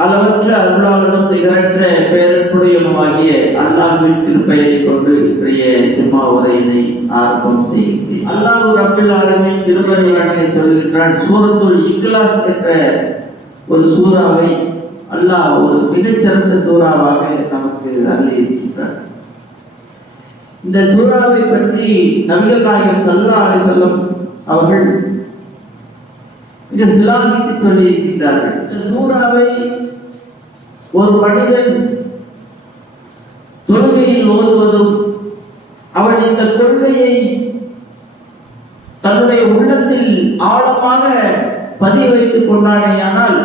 அளவற்ற அருளாளனும் நிகரற்ற பெயருடையவனுமாகிய அல்லாஹ்வின் திருப்பெயரை கொண்டு இன்றைய ஜும்மா உரையினை ஆரம்பம் செய்கிறேன். அல்லாஹ் ரப்பில் ஆலமீன் திருமறையாளனை சொல்கின்றான். சூரத்துல் இக்லாஸ் என்ற ஒரு சூறாவை அல்லாஹ் ஒரு மிகச்சிறந்த சூறாவாக நமக்கு அருளியிருக்கின்றார். இந்த சூறாவை பற்றி நபிகள் நாயகம் ஸல்லல்லாஹு அலைஹி வஸல்லம் அவர்கள் மிக சிலாகித்து சொல்லியிருக்கின்றார்கள். இந்த சூறாவை ஒரு மனிதன் தொழுகையில் ஓதுவதும் அவன் இந்த கொள்கையை தன்னுடைய உள்ளத்தில் ஆழமாக பதிய வைத்துக் கொண்டானேயானால்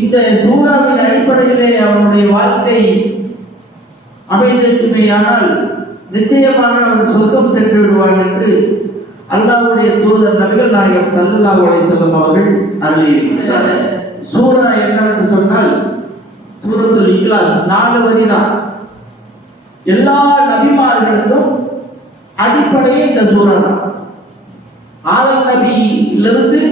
இந்த சூறாவின் அடிப்படையிலே அவனுடைய வாழ்க்கை அமைந்திருக்குமேயானால் நிச்சயமாக அவன் சொர்க்கம் சென்று விடுவான் என்று அல்லாஹ்வுடைய தூதர் நபிகள் நாயகம் ஸல்லல்லாஹு அலைஹி வஸல்லம் அவர்கள் அருளியிருக்கிறார்கள். சூரா என்னவென்று சொன்னால் சூரத்துல் இக்லாஸ் 4 வரிதான். எல்லா நபிமார்களுக்கும் அடிப்படையே இந்த சூரா தான். ஆதம் நபியிலிருந்து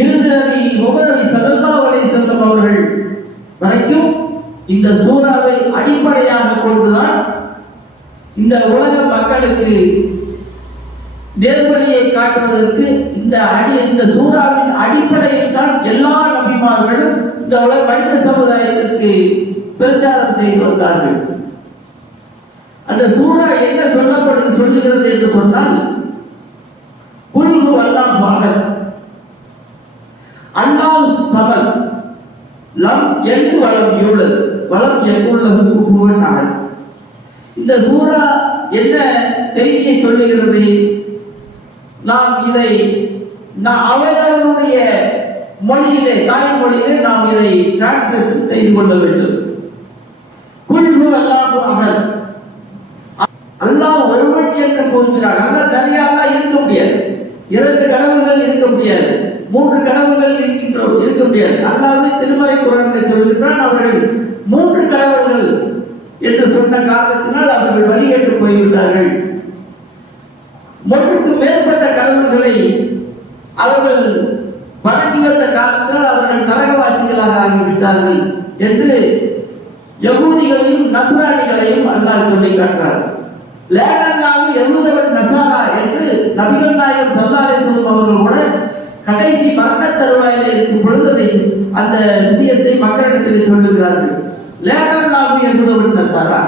இறுதி நபி முஹம்மது நபி ஸல்லல்லாஹு அலைஹி வஸல்லம் அவர்கள் வரைக்கும் இந்த சூறாவை அடிப்படையாக கொண்டுதான் இந்த உலக மக்களுக்கு நேர்வழியை காட்டுவதற்கு இந்த சூறாவின் அடிப்படையில் தான் எல்லா நபிமார்களும் இந்த உலக மனித சமுதாயத்திற்கு பிரச்சாரம் செய்து வந்தார்கள். அந்த சூறா என்ன சொல்லுகிறது என்று சொன்னால், குல் ஹுவல்லாஹு அஹத், அல்லாஹ் ஸமத், லம் யலித் வலம் யூலத் வலம் யகுல் லஹு குஃபுவன் அஹத். இந்த சூறா என்ன செய்தியை சொல்லுகிறது? நாம் இதை அவர்களுடைய மொழியிலே, தாய்மொழியிலே நாம் இதை டிரான்ஸ்லேஷன் செய்து கொள்ள வேண்டும். குல் ஹுவல்லாஹு அஹத், அல்லாஹ் ஒருவன் என்று கூறுகிறார். அல்லாஹ் தனியாக இருக்க முடியாது. 2 கடவுள்கள் இருக்க முடியாது, 3 கடவுள்கள் இருக்க முடியாது. அல்லாஹ்வே திருமறை குர்ஆனில் சொல்கிறான், அவர்கள் 3 கடவுள்கள் என்று சொன்ன காரணத்தினால் அவர்கள் வழிகேட்டு போய்விட்டார்கள். 3க்கு மேற்பட்ட கடவுள்களை அவர்கள் வணங்கி வந்த காரணத்தினால் அவர்கள் நரகவாசிகளாக ஆகிவிட்டார்கள் என்று யகூதிகளையும் நஸ்ரானிகளையும் அல்லாஹ் சொல்லி காட்டுறார். லேனல்லாஹு யகூதவன் நஸாரா என்று நபிகள் நாயகம் ஸல்லல்லாஹு அலைஹி வஸல்லம் அவர்கள் கூட கடைசி மரண தருவாயிலே இருக்கும் பொழுது அந்த விஷயத்தை மக்களிடத்தில் சொல்லுகிறார்கள். லேனல்லாஹு யகூதவன் நஸாரா,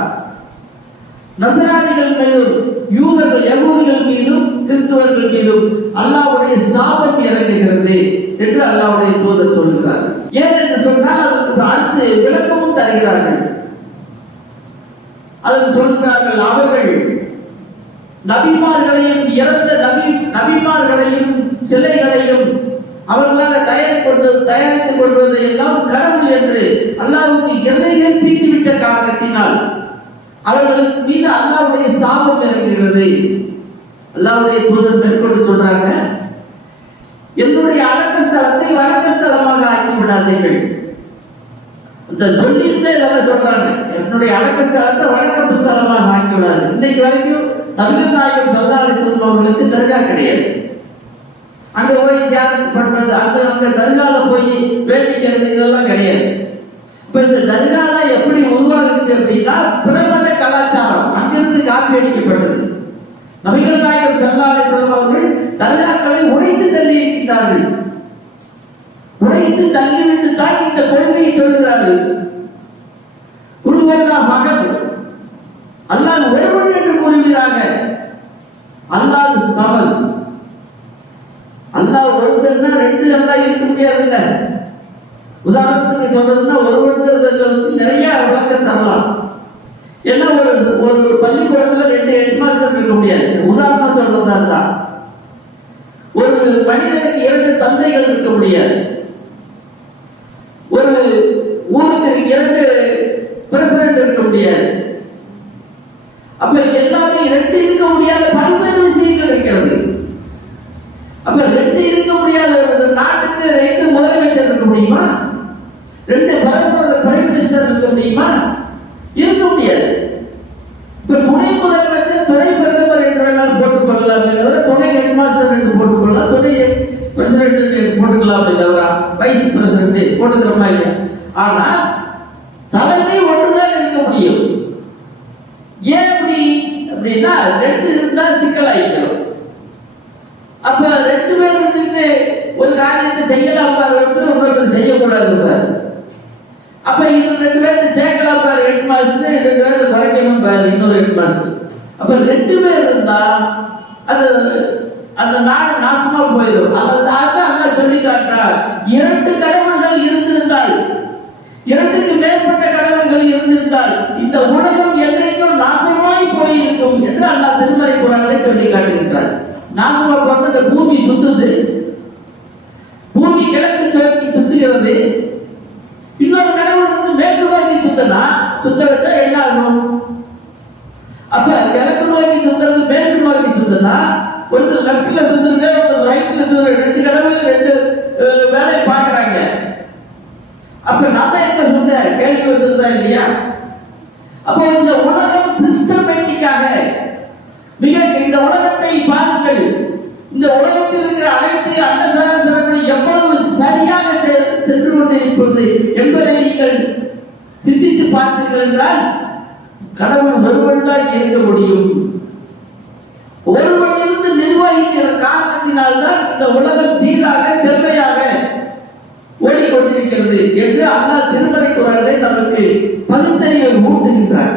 நஸ்ரானிகள் மீதும் யூதர்கள் யகூதிகள் மீதும் கிறிஸ்தவர்கள் மீதும் அல்லாஹ்வுடைய சாபம் இறங்குகிறது என்று அல்லாஹ்வுடைய தூதர் சொல்கிறார். ஏன் என்று சொன்னால் அதற்கு அடுத்து விளக்கமும் தருகிறார்கள். அதில் சொல்கிறார்கள், அவர்கள் நபிமார்களையும் இறந்த நபிமார்களையும் சிலைகளையும் அவர்களாக தயாரித்துக் கொள்வதை எல்லாம் கடவுள் என்று அல்லாஹ்வுக்கு இறைகள் பிரித்துவிட்ட காரணத்தினால் அவர்களுக்கு மீது அல்லாஹ்வுடைய சாபம் இறங்குகிறது. அல்லாஹ்வுடைய தூதர் மேற்கொண்டு சொல்றாங்க, என்னுடைய அடக்க ஸ்தலத்தை வணக்க ஸ்தலமாக ஆக்கி விடாதீர்கள். இந்த சொல்லிட்டு இதெல்லாம் சொல்றாங்க, என்னுடைய அடக்க ஸ்தலத்தை வணக்க ஸ்தலமாக ஆக்கி விடாது. இன்னைக்கு வரைக்கும் நபிகள் நாயகம் ஸல்லல்லாஹு அலைஹி வஸல்லம் அவர்களுக்கு தர்கா கிடையாது. அங்க போய் தியானம் பண்றது, அங்க தர்கால போய் வேண்டிக்கிறது இதெல்லாம் கிடையாது. இப்ப இந்த தர்கால எப்படி உருவாகுச்சு அப்படின்னா, பிரமத கலாச்சாரம் அங்கிருந்து காப்பி அடிக்கப்பட்டது. நபிகள் நாயகம் ஸல்லல்லாஹு அலைஹி வஸல்லம் அவர்கள் தர்காக்களை உடைத்து தள்ளி இருக்கின்றார்கள். உடைத்து தள்ளிவிட்டு தான் இந்த கொள்கையை சொல்லுகிறார்கள். குல் ஹுவல்லாஹு அஹத், அல்லாஹ் ஒருவன் என்று கூறுகிறாங்க. அல்லாஹ் ஸமத், அல்லாஹ் ஒருத்தர்னா 2 அல்லாஹ் இருக்க முடியாதுல்ல. உதாரணத்துக்கு சொல்றதுன்னா ஒருவருக்கு நிறைய விளக்கம் தரலாம். ஏன்னா ஒரு பள்ளிக்கூடத்துல 2 ஹெட்மாஸ்டர் இருக்க முடியாது. உதாரணம் சொல்றதா இருந்தா ஒரு மனிதனுக்கு 2 தந்தைகள் இருக்க முடியாது. ஒரு ஊருக்கு 2 பிரசிடென்ட் இருக்க முடியாது. அப்ப எல்லாமே 2 இருக்க முடியாத பல்வேறு விஷயங்கள் இருக்கிறது. அப்ப 2 இருக்க முடியாத ஒரு நாட்டுக்கு 2 முதலமைச்சர் இருக்க முடியுமா? 2 பிரைம் மினிஸ்டர் இருக்க முடியுமா? இருக்க முடியாது. இப்ப துணை முதலமைச்சர், துணை பிரதமர் என்று வேணாலும் போட்டுக் கொள்ளலாம், துணை ஹெட்மாஸ்டர் என்று போட்டுக் கொள்ளலாம், துணை பிரசிடென்ட் என்று போட்டுக்கலாம். வைஸ் வைஸ் பிரசிடென்ட் போட்டுக்கிற மாதிரி. ஆனா தலைமை ஒன்றுதான் இருக்க முடியும். ஏன் அப்படி அப்படின்னா 2 இருந்தா சிக்கலாயிக்கணும். அப்ப 2 பேர் இருந்துட்டு ஒரு காரியத்தை செய்யலாம் பாரு, ஒருத்தர் செய்யக்கூடாது. அப்ப இது 2 பேர்த்து சேர்க்கலாம் பாரு ஹெட் மாஸ்டர், 2 பேர்த்து குறைக்கணும் பாரு இன்னொரு ஹெட் மாஸ்டர். அப்ப 2 பேர் இருந்தா அது அந்த நாடு நாசமா போயிடும். அதான் அல்லா சொல்லி காட்டுறார், 2 கடவுள்கள் இருந்திருந்தால், 2க்கு மேற்பட்ட கடவுள்கள் இருந்திருந்தால் இந்த உலகம் என்னைக்கும் நாசமாய் போயிருக்கும் என்று அல்லாஹ் திருமறை குர்ஆனிலே சொல்லி காட்டுகின்றார். நாசமா போன இந்த பூமி சுத்துது, பூமி கிழக்கு நோக்கி சுத்துகிறது. இன்னொரு கடவுள் வந்து மேற்கு நோக்கி சுத்த வச்சா என்ன ஆகும்? அப்ப கிழக்கு நோக்கி சுத்துறது மேற்கு நோக்கி சுத்தினா ஒருத்தர் லெப்ட்ல சுத்துறது, ஒருத்தர் ரைட்ல சுத்துறது, 2 கடவுள் 2 வேலை பார்க்கறாங்க. அப்ப நம்ம எங்க சுத்த கேள்வி வந்துருதா இல்லையா? அப்போ இந்த உலகம் சிஸ்டமேட்டிக்காக இந்த உலகத்தை பாருங்கள். இந்த உலகத்தில் இருக்கிற அனைத்து அண்ட சராசரங்களும் எவ்வளவு சரியாக சென்று கொண்டிருக்கிறது என்பதை நீங்கள் சிந்தித்து பார்த்தீர்கள் என்றால் கடவுள் ஒருவன் தான் இருக்க முடியும். ஒருவன் இருந்து நிர்வகிக்கிற காரணத்தினால்தான் இந்த உலகம் சீராக செம்மையாக ஓடிக்கொண்டிருக்கிறது என்று அல்லாஹ் திருமறை குர்ஆனிலே நமக்கு பகுத்தறிவை ஊட்டுகின்றார்.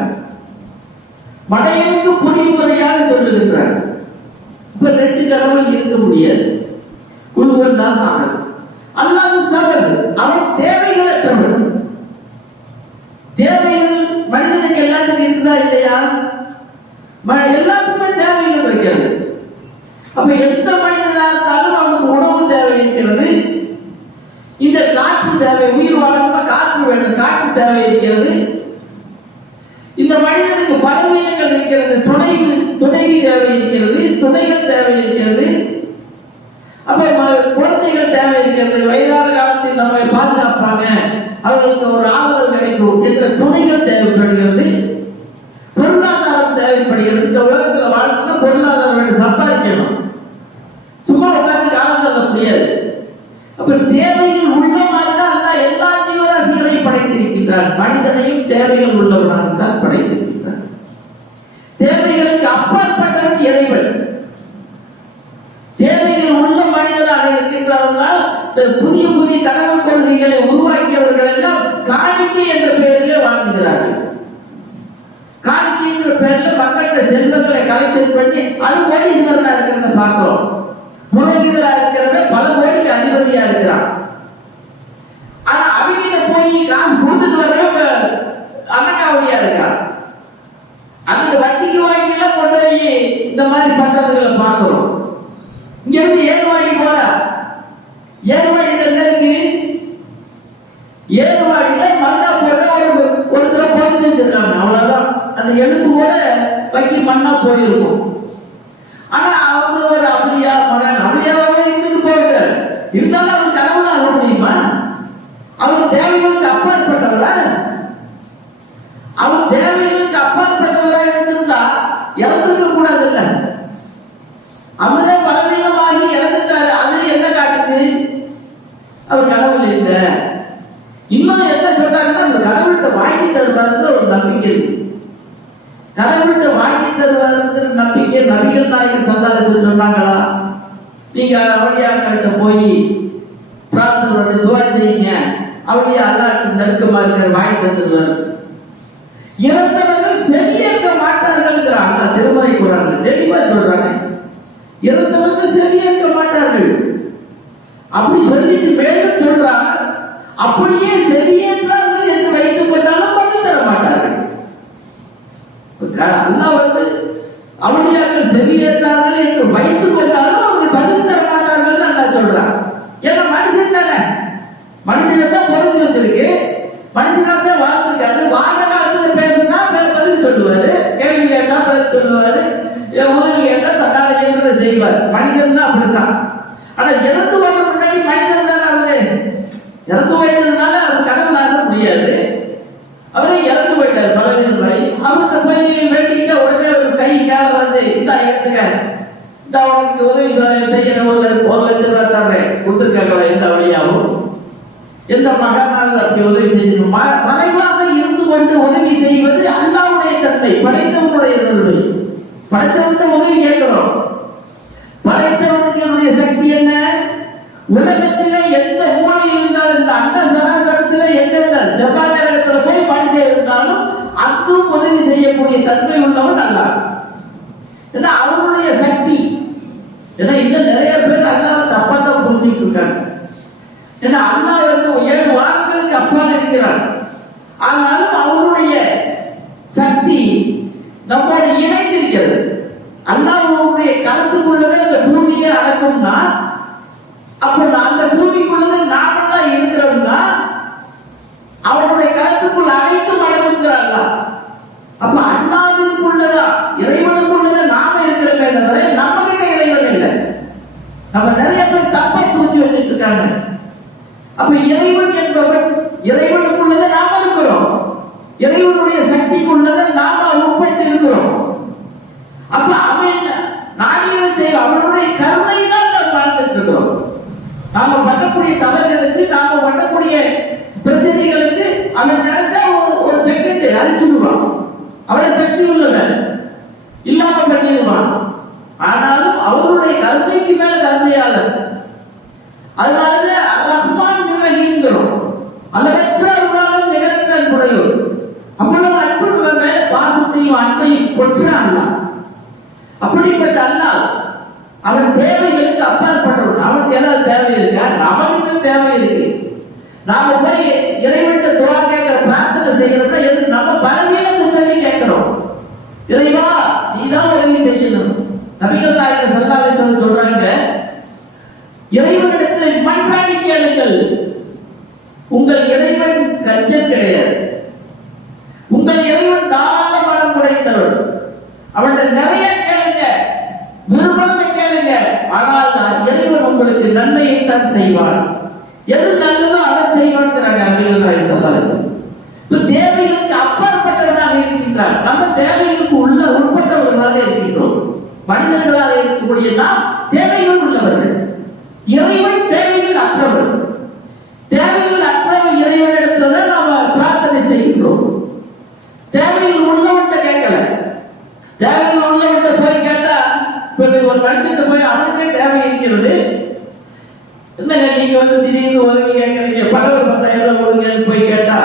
மடையனுக்கு புதிய முறையாக சொல்லுகின்றார். இப்ப 2 கடவுள் இருக்க முடியாது. ஒருவன் தான் ஆகும். அல்லாஹ் சமது, அவன் தேவைகளற்றவன். தேவைகள் மனிதனுக்கு எல்லாத்துக்கும் இருக்குதா இல்லையா? எல்லாத்துக்குமே தேவைகள் இருக்கிறது. அப்ப எந்த மனிதனாக இருந்தாலும் அவனுக்கு உணவு தேவை இருக்கிறது, இந்த காற்று தேவை, உயிர் வாழணும்னா காற்று வேண்டும், காற்று தேவை இருக்கிறது. இந்த மனிதனுக்கு பலவீனங்கள் இருக்கிறது, துணைவி தேவை இருக்கிறது, துணைகள் தேவை இருக்கிறது. அப்ப குழந்தைகள் தேவை இருக்கிறது, வயதான காலத்தில் நம்மை பாதுகாப்பாங்க, அவர்களுக்கு ஒரு ஆதரவு கிடைக்கும் என்ற துணைகள் தேவைப்படுகிறது. பொருளாதாரம் தேவைப்படுகிறது. இந்த உலகத்தில் வாழ்க்கை பொருளாதாரம் வேண்டும், சம்பாதிக்கணும். சும்மா உட்கார்ந்து காலம் தள்ள முடியாது. அப்ப தேவைகள் உள்ள மாதிரி தான் அல்லாஹ் எல்லா ஜீவராசிகளையும் படைத்திருக்கின்றார். மனிதனையும் தேவைகள் உள்ளவனாக தான் படைத்திருக்கின்றார். தேவைகளுக்கு அப்பாற்பட்டவன் இறைவன். தேவைகள் உள்ள மனிதனாக இருக்கின்றதனால் புதிய புதிய கடவுள் கொள்கைகளை உருவாக்கியவர்கள் எல்லாம் காணிக்கை என்ற பெயரிலே வாழ்கிறார்கள். காணிக்கை என்ற பெயரில் மக்கள்கிட்ட செல்வங்களை கலெக்ஷன் பண்ணி அது கோடீஸ்வரனா இருக்கிறத பார்க்கிறோம். புரோகிதரா இருக்கிறவன் பல கோடிக்கு அதிபதியா இருக்கிறான். ஆனா அவங்க போய் காசு கொடுத்துட்டு வரவே அண்ணகாவடியா இருக்கான். அதுக்கு வட்டிக்கு வாங்கிலாம் கொண்டு போய் இந்த மாதிரி பண்றதுகளை பார்க்கிறோம். இங்க இருந்து ஏர்வாடி போற ஏர்வாடியில என்ன இருக்கு? ஏர்வாடியில மண்ணா போட்ட ஒரு தடவை போதிச்சு வச்சிருக்காங்க, அவ்வளவுதான். அந்த எலும்பு கூட வக்கி மண்ணா போயிருக்கும். ஆனா அவங்க ஒரு அப்படியா மகன் அப்படியாவே இருந்துட்டு போயிட்டு இருந்தாலும் அவர் கடவுளா ஆக முடியுமா? அவர் தேவைகளுக்கு அப்பாற்பட்டவரா? அவர் தேவைகளுக்கு அப்பாற்பட்டவரா இருந்திருந்தா இறந்திருக்க கூடாது இல்ல? அவரே பலவீனமாகி இறந்துட்டாரு. அது என்ன காட்டுது? அவர் கடவுள் இல்லை. இன்னும் என்ன சொல்றாங்கன்னா அவர் கடவுள்கிட்ட வாங்கி தருவாருன்னு ஒரு நம்பிக்கை இருக்கு. கடவுள்கிட்ட வாங்கி தருவாருங்கிற நம்பிக்கை நபிகள் நாயகர் ஸல்லல்லாஹு அலைஹி வஸல்லம் சொன்னாங்களா? நீங்க அவளியாக்கள்கிட்ட போய் பிரார்த்தனை பண்ணி துவா செய்யுங்க, அவளியா அல்லாஹ்வுக்கு நெருக்கமா இருக்கிற வாங்கி தந்துடுவார். இறந்தவர்கள் செவியேற்க மாட்டார்கள் அல்லாஹ் திருமறை குர்ஆன்ல தெளிவா சொல்றாங்க. இறந்தவர்கள் செவியேற்க மாட்டார்கள் அப்படி சொல்லிட்டு மேலும் சொல்றாங்க, அப்படியே செவியேற்றார்கள் என்று வைத்துக் கொண்டாலும் பதில் தர மாட்டார்கள். அல்லாஹ் வந்து அவளியாக்கள் செவியேற்றார்கள் என்று வைத்துக் கொண்டாலும் அவர்கள் பதில் தர மாட்டார்கள் அல்லாஹ் சொல்றான். ஏன்னா மனுஷன் தானே, மனுஷனை தான் பிறந்து வச்சிருக்கு, மனுஷனாத்தான் வாழ்ந்துருக்காரு. வாழ்ந்த காலத்துல பேசுனா பதில் சொல்லுவாரு, கேள்வி கேட்டா பதில் சொல்லுவாரு, உதவி கேட்டா தன்னால இயன்றதை செய்வார். மனிதன் தான் அப்படித்தான். ஆனா இறந்து வர முன்னாடி மனிதன் தானே அவரு. இறந்து போயிட்டதுனால அவர் கடவுளாக முடியாது. அவரே இறந்து போயிட்டார் பலவீனமாய். அவர்கிட்ட போய் வேண்டிக்கிட்ட உடனே ஒரு கை மேல வந்து இந்த எடுத்துக்க, இந்த அவனுக்கு உதவி செய்ய 1 லட்சம் ரூபாய் தர்றேன் கொடுத்துருக்காங்க. எந்த வழியாகவும் தம்பி உதவி செய்யணும். மறைவாக இருந்து கொண்டு உதவி செய்வது அல்லாஹ்வுடைய தன்மை, படைத்தவனுடைய தன்மை. படைத்தவனுக்கு உதவி கேட்கிறோம். படைத்தவனுடைய சக்தி என்ன? உலகத்திலே எந்த மூலையில் இருந்தாலும், இந்த அண்ட சராசரத்திலே எங்க செவ்வாய் கிரகத்துல போய் மனுஷன் இருந்தாலும் அங்கும் உதவி செய்யக்கூடிய தன்மை உள்ளவன் அல்லாஹ். ஏன்னா அவனுடைய சக்தி. ஏன்னா இன்னும் நிறைய பேர் அல்லாஹ் தப்பா தான் புரிஞ்சுட்டு இருக்காங்க. ஏன்னா அல்லாஹ் வந்து 7 வாரங்களுக்கு அப்பால் இருக்கிறார். ஆனாலும் அவனுடைய சக்தி நம்மோடு இணைந்திருக்கிறது. அல்லாஹ்வுடைய கருத்துக்குள்ளதே அந்த பூமியை அடக்கும்னா, அப்ப அந்த பூமிக்குள்ளது நாமெல்லாம் இருக்கிறோம்னா அவனுடைய கருத்துக்குள்ள அனைத்தும் அடங்குங்கிறாங்க. அப்ப அல்லாஹ்வுக்குள்ளதா இறைவனுக்குள்ளதா நாம இருக்கிறோமே தவிர நம்ம கிட்ட இறைவன் இல்லை. நம்ம நிறைய பேர் தப்பா புரிஞ்சு வச்சுட்டு இருக்காங்க. அப்ப இறைவன் என்பவன் இறைவனுக்குள்ளதை நாம இருக்கிறோம். இறைவனுடைய சக்திக்குள்ளதை நாம உட்பட்டு இருக்கிறோம். அப்ப அவன் நாடியதை செய்ய அவனுடைய கருணையினால் நாம் வாழ்ந்துட்டு இருக்கிறோம். நாம பண்ணக்கூடிய தவறுகளுக்கு, நாம பண்ணக்கூடிய பிரச்சனைகளுக்கு அவன் நினைச்சா ஒரு செகண்ட் அழிச்சுடுவான். அவனை சக்தி உள்ளவன் இல்லாம பண்ணிடுவான். ஆனாலும் அவனுடைய கருணைக்கு மேல கருணையாளர். அதனாலதான் ரஹ்மான் ரஹீம்ங்கிறோம். அளவற்ற அருளாளன் நிகரற்ற அன்புடையோர். அவ்வளவு அன்பு மேல பாசத்தையும் அன்பையும் கொற்ற அல்லாஹ். அப்படிப்பட்ட அல்லாஹ் அவன் தேவைகளுக்கு அப்பாற்பட்டவன். அவனுக்கு ஏதாவது தேவை இருக்கா? அவனுக்கு தேவை இருக்கு. நாம போய் இறைவன்கிட்ட துவா கேட்கிற பிரார்த்தனை செய்யறோம்னா எது நம்ம பலவீனத்தை சொல்லி கேட்கிறோம். இறைவா நீதான் உதவி செய்யணும். நபிகள் நாயகம் ஸல்லல்லாஹு அலைஹி வஸல்லம் சொல்றாங்க, இறைவனிடத்தில் மன்றாடி கேளுங்கள். உங்கள் இறைவன் கஞ்சன் கிடையாது. உங்கள் இறைவன் தாராள மனம் படைத்தவர். அவன்கிட்ட நிறைய கேளுங்க, விருப்பத்தை கேளுங்க. ஆனால் இறைவன் உங்களுக்கு நன்மையை தான் செய்வான். எது நல்லதோ அதை செய்வான்ங்கிறாங்க நபிகள் நாயகம் ஸல்லல்லாஹு அலைஹி வஸல்லம். இப்ப தேவைகளுக்கு அப்பாற்பட்டவனாக இருக்கின்றான். நம்ம தேவைகளுக்கு உள்ள உட்பட்டவர்களாக இருக்கின்றோம். மனிதர்களாக இருக்கக்கூடிய நாம் தேவைகள் உள்ளவர்கள். இறைவன் தேவைகள் அற்றவர். தேவைகள் அற்றவர் இறைவனிடத்துல நாம பிரார்த்தனை செய்கின்றோம். தேவைகள் உள்ளவன்கிட்ட கேட்கல. தேவைகள் உள்ளவன்கிட்ட போய் கேட்டா, ஒரு மனுஷன் போய் அவனுக்கே தேவை இருக்கிறது. என்னங்க நீங்க வந்து திடீர்னு ஒதுங்கி கேட்கறீங்க, பகல் 10,000 ரூபாய் ஒதுங்கன்னு போய் கேட்டா,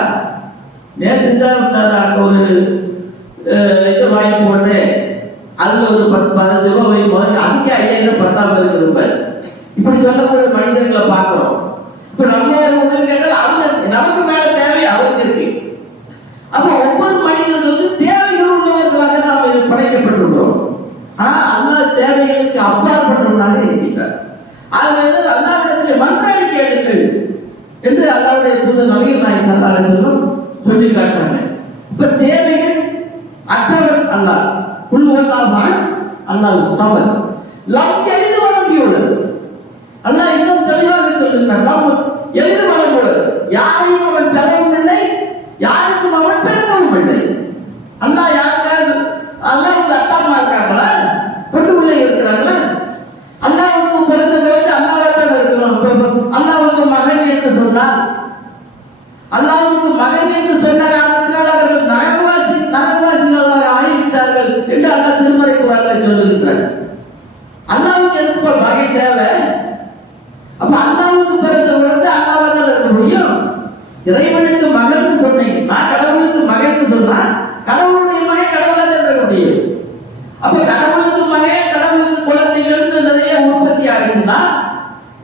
நேற்று தான் வந்தாரு அங்க ஒரு இது வாங்கி போட்டு அதுல ஒரு 10-15 ரூபாய் வாங்கி அதுக்கே 5,000 10,000 ரூபாய். இப்படி சொல்லக்கூடிய மனிதர்களை பார்க்கிறோம். இப்ப நம்ம உதவி கேட்டால் அவங்க நமக்கு மேல தேவை அவருக்கு இருக்கு. அப்ப ஒவ்வொரு மனிதர்கள் வந்து தேவைகள் உள்ளவர்களாக நாம் படைக்கப்பட்டிருக்கிறோம். ஆனா அல்லாஹ் தேவைகளுக்கு அப்பாற்பட்டவனாக இருக்கின்றார். ஆகவே அல்லாஹ்விடத்தில் மன்றாடி கேளுங்கள் என்று அல்லாஹ்வுடைய தூதர் நபிகள் நாயகம் ஸல்லல்லாஹு அலைஹி வஸல்லம் சொல்லி காட்டுறாங்க. இப்ப தேவைகள் அற்றவன் அல்லாஹ். குல் ஹுவல்லாஹு அஹத் அல்லாஹு ஸமத் லம் யலித் வலம் யூலத். அல்லாஹ் இன்னும் தெளிவாக சொல்லுகிறார், லம் யலித் வலம் யூலத். யாரையும் அவன் பெறவும் இல்லை, யாருக்கும் அவன் பிறக்கவும் இல்லை. அல்லாஹ் யாருக்காவது அல்லாஹ்வுக்கு அப்பா அம்மா இருக்காங்களா? பெண் பிள்ளை இருக்கிறாங்களா? அல்லாஹ்வுக்கு பிறந்தவர்களுக்கு அல்லாஹ்வாக இருக்கணும். அல்லாஹ்வுக்கு மகன் என்று சொன்னார். அல்லாஹ்வுக்கு மகன் என்று சொன்ன காரணத்தினால் அவர்கள் நரகவாசிகளாக ஆகிவிட்டார்கள் என்று அல்லாஹ் திருமறைக்கு வார்த்தை சொல்லுகிறார். அல்லாஹ்வுக்கு எதுக்கு மகன் தேவை? அப்ப அல்லாஹ்வுக்கு பிறந்தவர்களுக்கு அல்லாஹ்வாக தான் இருக்க முடியும். இறைவனுக்கு மகன் சொன்னீங்க, நான் கடவுளுக்கு மகன் சொன்னா கடவுளுடைய மகன் கடவுளாக தான் இருக்க முடியும். அப்ப கடவுளுக்கு மகன் கடவுளுக்கு குழந்தைகள் நிறைய உற்பத்தி ஆகுதுன்னா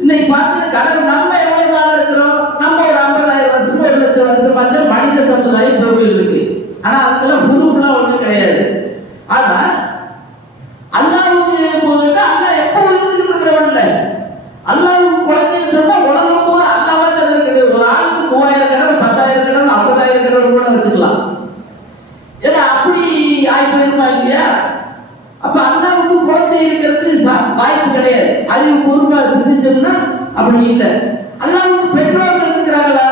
இன்னைக்கு பார்த்துட்டு கடவுள் நம்ம எவ்வளவு நாளா இருக்கிறோம்? நம்ம ஒரு 50,000 வருஷம் 1,00,000 வருஷம் பார்த்து மனித சமுதாயம் பிரபுவில் இருக்கு. ஆனா அதுக்கெல்லாம் குருப்புலாம் ஒன்றும் கிடையாது. ஆனா அல்லாஹ்வுக்கு போயிட்டு அல்லாஹ் எப்போ இருந்துட்டு இருக்கிறவன் இல்லை. அல்லாஹ்வுக்கு குழந்தைன்னு சொன்னா உலகம் பூரா அல்லாஹ்வா தான் இருக்குது. ஒரு ஆளுக்கு 3,000 கடவுள் 10,000 கடவுள் 50,000 கடவுள் கூட வச்சுக்கலாம். ஏன்னா அப்படி ஆயிப்போயிருமா இல்லையா? அப்ப அல்லாஹ்வுக்கு குழந்தை இருக்கிறது வாய்ப்பு கிடையாது. அறிவு பொறுப்பா சிந்திச்சோம்னா அப்படி இல்லை. அல்லாஹ்வுக்கு பெற்றோர்கள் இருக்கிறாங்களா?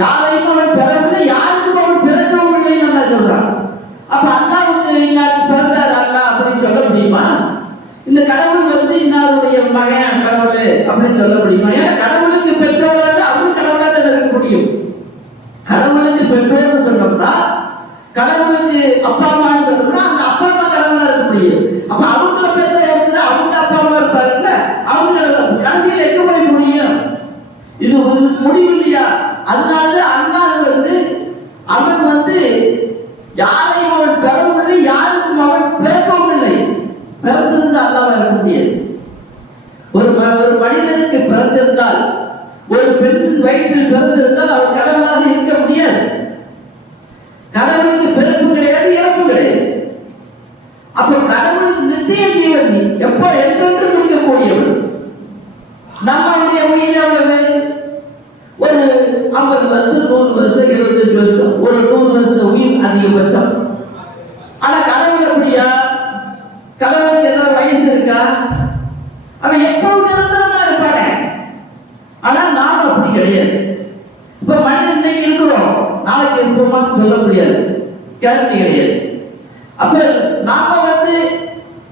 யாரையும் அவன் பெறவில்லை, யாருக்கும் அவன் பிறக்கவும் இல்லைன்னு நல்லா சொல்றான். அப்ப அல்லாஹ்வுக்கு இன்னாருக்கு பிறந்தார் அல்லாஹ் அப்படின்னு சொல்ல முடியுமா? இந்த கடவுள் வந்து இன்னாருடைய மகன் கடவுள் அப்படின்னு சொல்ல முடியுமா? ஏன்னா கடவுளுக்கு பெற்றோராக அவரும் கடவுளாக தான் இருக்க முடியும். கடவுளுக்கு பெற்றோர்னு சொன்னோம்னா, கடவுளுக்கு அப்பா அம்மான்னு சொன்னோம்னா அந்த அப்பா அம்மா கடவுளா இருக்க முடியும். அப்ப அவங்கள பெற்ற இடத்துல அவங்க அப்பா அம்மா இருப்பாங்கல்ல, அவங்க கடைசியில் எங்க போய் முடியும்? இது முடிவு இல்லையா? அதனாலதான் அல்லாஹ் அவன் யாரையும் அவன் பெறவும் இல்லை, யாருக்கும் அவன் பிறக்கவும் இல்லை. பிறந்திருந்து அல்லாஹ் இருக்க முடியாது. ஒரு மனிதனுக்கு பிறந்திருந்தால், ஒரு பெண்ணின் வயிற்றில் பிறந்திருந்தால் அவர் கடவுளாக இருக்க முடியாது. கடவுளுக்கு பிறப்பு கிடையாது, இறப்பு கிடையாது. அப்ப கடவுள் நித்திய ஜீவன், எப்ப என்றென்றும் இருக்கக்கூடியவர். நம்மளுடைய உயிர் எவ்வளவு? ஒரு 50 வருஷம், 100 வருஷம், 25 வருஷம், ஒரு 100 வருஷம் உயிர் அதிகபட்சம். ஆனா கடவுள் அப்படியா? கடவுளுக்கு ஏதாவது வயசு இருக்கா? அவன் எப்பவும் நிரந்தரமா இருப்பானே. ஆனா நாம் அப்படி கிடையாது. இப்ப மனிதன் இன்னைக்கு இருக்கிறோம், நாளைக்கு இருப்போமான்னு சொல்ல முடியாது, கேரண்டி கிடையாது. அப்ப நாம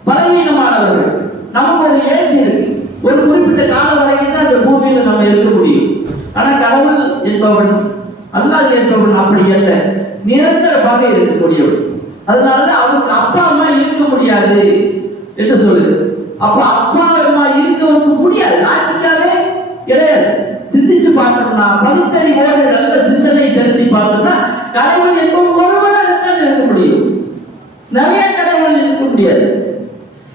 பலவீனமானவர்கள். நமக்கு ஒரு ஏஜ் இருக்கு, ஒரு குறிப்பிட்ட காலம் வரைக்கும் தான் இந்த பூமியில நம்ம இருக்க முடியும். ஆனா கடவுள் என்பவன், அல்லாஹ் என்பவன் அப்படி அல்ல, நிரந்தரமாக இருக்கக்கூடியவன். அதனாலதான் அவனுக்கு அப்பா அம்மா இருக்க முடியாது என்று சொல்லுது. அப்ப அப்பா அம்மா இருக்க முடியாது, லாஜிக்காவே கிடையாது. சிந்திச்சு பார்த்தோம்னா, பகுத்தறிவோடு நல்ல சிந்தனை செலுத்தி பார்த்தோம்னா, கடவுள் என்பவன் ஒருவனாகத்தான் இருக்க முடியும். நிறைய கடவுள் இருக்க முடியாது.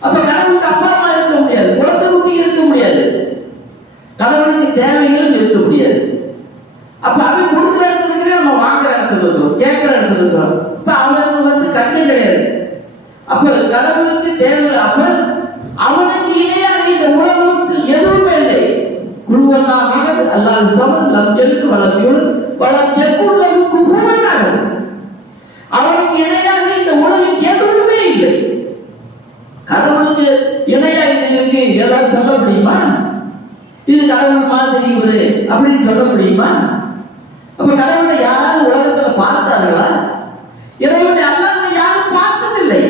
அப்ப கடவுளுக்கு அப்பா அம்மா இருக்க முடியாது, குழந்தை குட்டி இருக்க முடியாது, கடவுளுக்கு தேவைகளும் இருக்க முடியாது. அப்ப அவன் கொடுக்குற இடத்துல இருக்கிற, நம்ம வாங்குற இடத்துல இருக்கிறோம், கேட்கிற இடத்துல இருக்கிறோம். இப்ப அவனுக்கு கஞ்சம் கிடையாது. அப்ப கடவுளுக்கு தேவை. அப்ப அவனுக்கு இணையாக இந்த உலகத்தில் எதுவுமே இல்லை. குழுவல்லாக அல்லாஹ் சமன் லம் யலித் வலம் யூலத் வலம் யகுல் லஹு குஃபுவன் அஹத். அவனுக்கு இணையாக இந்த உலகில் எதுவுமே இல்லை. கடவுளுக்கு இணையாக இது இருக்கு ஏதாவது சொல்ல முடியுமா? இது கடவுள் மாதிரி ஒரு அப்படின்னு சொல்ல முடியுமா? அப்ப கடவுளை யாராவது உலகத்துல பார்த்தார்களா? இறைவனை அல்லாஹ் யாரும் பார்த்ததில்லை.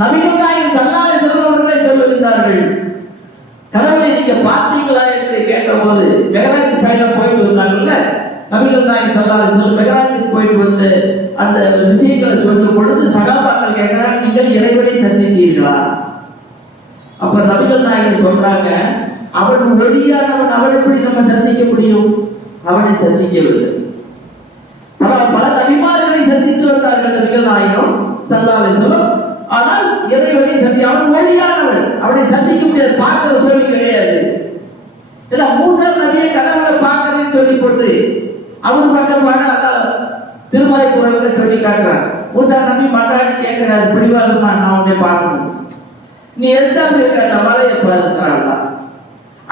நபிகள் நாயகம் ஸல்லல்லாஹு அலைஹி வஸல்லம் அவர்களே சொல்லுகிறார்கள், கடவுளை நீங்க பார்த்தீங்களா என்று கேட்டபோது, மெஹராஜ் பயணம் போயிட்டு வந்தாங்கல்ல, நபிகள் நாயகம் ஸல்லல்லாஹு அலைஹி வஸல்லம் மெஹராஜுக்கு போயிட்டு வந்து அந்த விஷயங்களை சொல்லும் பொழுது சகாபாக்கள் கேட்கிறாங்க, நீங்கள் இறைவனை சந்தித்தீர்களா? அப்ப நபிகள் நாயகம் சொல்றாங்க, அவன் ஒளியானவன், அவன் எப்படி நம்ம சந்திக்க முடியும்? அவனை சந்திக்கவில்லை. பல நபிமார்களை சந்தித்து வந்தார்கள் நபிகள் நாயகம் ஸல்லல்லாஹு அலைஹி வஸல்லம். ஆனால் இறைவனை அவன் ஒளியானவன், அவனை சந்திக்க முடியாது, பார்க்கிற சொல்லி கிடையாது. ஏன்னா மூசா நபியை கடவுளை பார்க்கறதுன்னு சொல்லி போட்டு அவர் பட்டமான திருமலை குரல்ல சொல்லி காட்டுறான். மூசா நபி மண்டாடி கேட்கிறாரு, பிடிவாதமா நான் உன்னை பார்க்கணும், நீ எந்த அந்த மலையை பார்க்கிறாங்களா?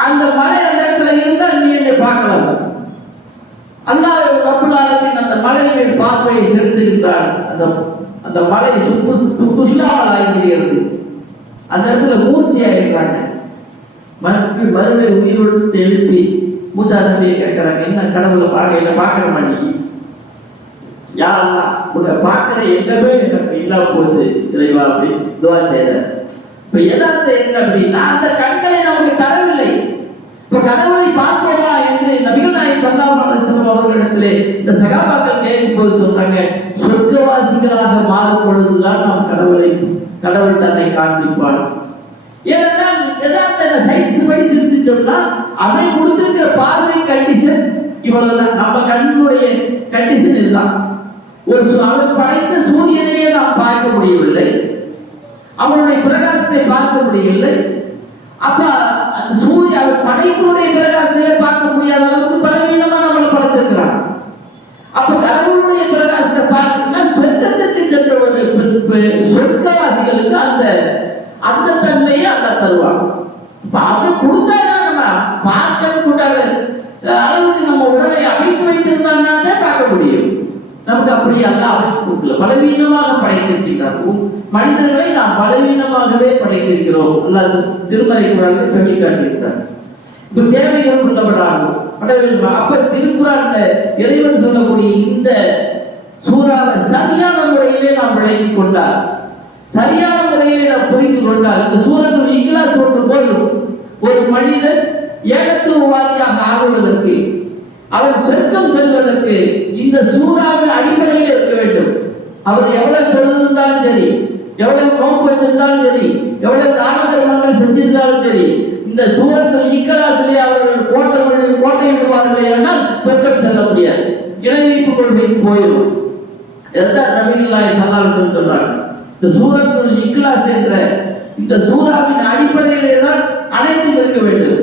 அந்த மலை அந்த இடத்துல இருந்தா நீ என்னை பார்க்கலாம். அல்லாஹ் ரப்பல் ஆலமீன் அந்த மலையின் பார்வையை செலுத்துகிறான். அந்த மலை துல்லாமல் ஆகிவிடுகிறது. அந்த இடத்துல மூர்ச்சி ஆகிறாங்க. மறுபடியும் உயிரோடு எழுப்பி மூசா நபியை கேட்கிறாங்க, என்ன கடவுளை என்ன பார்க்க மாட்டீங்க? யாரெல்லாம் உன்னை பார்க்கிற எங்கமே எனக்கு இல்லாம போச்சு இறைவா அப்படின்னு துவா செய்யறார். இப்ப எதார்த்தம் என்ன அப்படின்னா, அந்த கண்களை நமக்கு தரவில்லை. இப்ப கடவுளை பார்ப்போமா என்று நபிகள் நாயகம் ஸல்லல்லாஹு அலைஹி வஸல்லம் அவர்களிடத்திலே இந்த சகாபாக்கள் கேட்கும் போது சொல்றாங்க, சொர்க்கவாசிகளாக மாறும் பொழுதுதான் நாம் கடவுள் தன்னை காண்பிப்பான். ஏனென்றால் யதார்த்த சயின்ஸ் படி சிந்திச்சோம்னா அவன் கொடுத்திருக்கிற பார்வை கண்டிஷன் இவ்வளவுதான். நம்ம கண்ணுடைய கண்டிஷன் இதுதான். அவன் படைத்த சூரியனையே நாம் பார்க்க முடியவில்லை, அவனுடைய பிரகாசத்தை பார்க்க முடியவில்லை. அப்ப அந்த சூரிய படைப்புடைய பிரகாசத்தை பார்க்க முடியாத அளவுக்கு பலவீனமா நம்மளை படைத்திருக்கிறான். அப்ப கடவுளுடைய பிரகாசத்தை பார்க்கணும்னா சொர்க்கத்திற்கு சென்றவர்கள் சொர்க்கவாசிகளுக்கு அந்த தன்மையை அந்த தருவான். இப்ப அவன் கொடுத்தாங்க, நம்ம பார்க்க கூட்டாங்க அளவுக்கு நம்ம உடலை அமைத்து வைத்திருந்தாங்கன்னா தான் பார்க்க முடியும். நமக்கு அப்படி அல்ல அமைத்து கொடுக்கல, பலவீனமாக படைத்திருக்கிறார். மனிதர்களை நாம் பலவீனமாகவே படைத்திருக்கிறோம். அல்லாஹ் திருமறை குர்ஆன்ல சொல்லி காட்டியிருக்கிறார். இப்ப தேவைகள் உள்ளவராகும். அப்ப திருக்குறான்ல இறைவன் சொல்லக்கூடிய இந்த சூறாவை சரியான முறையிலே நாம் விளங்கிக் கொண்டால், சரியான முறையிலே நாம் புரிந்து கொண்டால், இந்த சூரத்துல் இக்லாஸ் ஒன்று போதும். ஒரு மனிதன் ஏகத்துவவாதியாக ஆகுவதற்கு, அவன் சொர்க்கம் செல்வதற்கு இந்த இந்த சூறாவின் அடிப்படையில் இருக்க வேண்டும். அவர் எவ்வளவு தொழுதிருந்தாலும் சரி, எவ்வளவு நோக்கு வச்சிருந்தாலும் சரி, எவ்வளவு தான தர்மங்கள் செஞ்சிருந்தாலும் சரி, இந்த சூரத்தில் இக்கலாசிலே அவர்கள் கோட்டை விடுவார்களே ஆனால் சொர்க்கம் செல்ல முடியாது, இணைவைப்பு கொள்கைக்கு போயிடும். இதுதான் நபிகளாய் ஸல்லல்லாஹு சொல்றாங்க. இந்த சூரத்துல் இக்லாஸ் என்ற இந்த சூறாவின் அடிப்படையிலே தான் அனைத்தும் இருக்க வேண்டும்.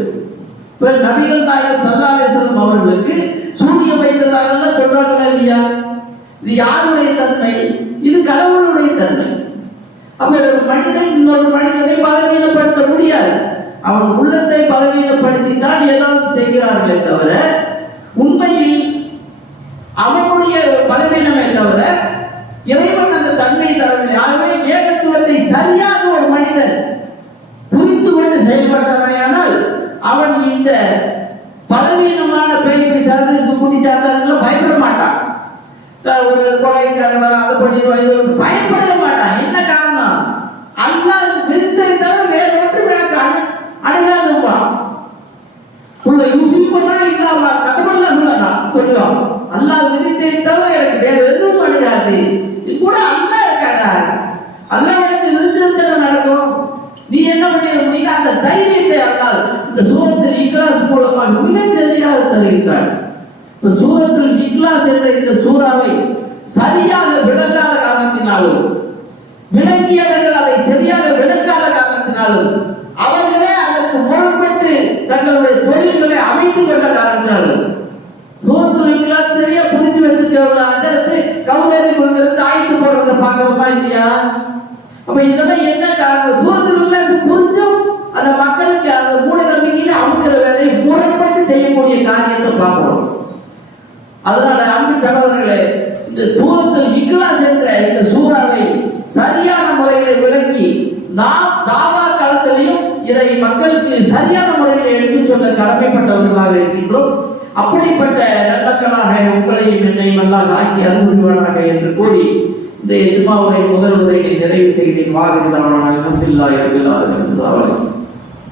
இப்ப நபிகள் நாயகம் ஸல்லல்லாஹு அலைஹி வஸல்லம் அவர்களுக்கு சூனிய வைத்ததாக சொல்றாங்களா இல்லையா? இது யாருடைய தன்மை? இது கடவுளுடைய தன்மை. அப்ப ஒரு மனிதன் இன்னொரு மனிதனை பலவீனப்படுத்த முடியாது. அவன் உள்ளத்தை பலவீனப்படுத்தித்தான் ஏதாவது செய்கிறார்களே தவிர உண்மையில் அவனுடைய பலவீனமே தவிர இறைவன் அந்த தன்மை தரவில்லை. ஆகவே ஏகத்துவத்தை சரியாக ஒரு மனிதன் புரிந்து கொண்டு செயல்பட்டானால் அவன் இந்த பலவீனமான பேய் பிசாசு குடிச்சாத்தார்கள் பயப்பட மாட்டான். ஒரு கொலைக்காரன் அதை பண்ணிடுவாங்க, பயப்பட மாட்டான். என்ன காரணம்? அல்லாஹ் விருத்தை தவிர வேற ஒன்றும் எனக்கு அணுகாதுப்பா. உள்ள யூசிப்பா இல்லாம கதவெல்லாம் உள்ளதா கொஞ்சம் அல்லாஹ் விதித்தை தவிர எனக்கு வேற எதுவும் அணுகாது. இது கூட அல்லாஹ் இருக்காடா, அல்லாஹ் எனக்கு விதிச்சது நடக்கும். நீ என்ன பண்ணிட அந்த தைரியத்தை அல்லாஹ் இந்த சூரத்தில் இக்லாஸ் மூலமாக மிக தெளிவாக தருகிறார். இந்த சூரத்தில் இக்லாஸ் என்ற இந்த சூறாவை சரியாக விளங்காத காரணத்தினாலும், விளங்கியவர்கள் அதை சரியாக விளக்காத காரணத்தினாலும், அவர்களே அதற்கு முரண்பட்டு தங்களுடைய தொழில்களை அமைத்துக் கொண்ட காரணத்தினாலும், சூரத்துல் இக்லாஸ் சரியா புரிஞ்சு வச்சிருக்கிறவங்க அடுத்து கவுண்டரி கொடுக்கறது ஆயிட்டு போடுறத பார்க்கறோமா இல்லையா? அப்ப இதெல்லாம் என்ன காரணம்? சூரத்துல் இக்லாஸ் புரிஞ்சும் அந்த மக்களுக்கு அந்த மூட நம்பிக்கையில அமுக்கிற வேலையை முரண்பட்டு செய்யக்கூடிய காரியத்தை பார்க்கிறோம். அதனால அன்பு சகோதரர்களே, இந்த சூரத்துல் இக்லாஸ் என்ற இந்த சூறாவை சரியான முறையில் விளங்கி நாம் தாவா காலத்திலையும் இதை மக்களுக்கு சரியான முறையில் எடுத்துச் சொல்ல கடமைப்பட்டவர்களாக இருக்கின்றோம். அப்படிப்பட்ட நல்லக்களாக உங்களையும் என்னையும் எல்லாம் ஆக்கி அருள்வானாக என்று கூறி இந்த ஜும்மாவுரை முதல் உரையை நிறைவு செய்கிறேன். வாருங்கள்.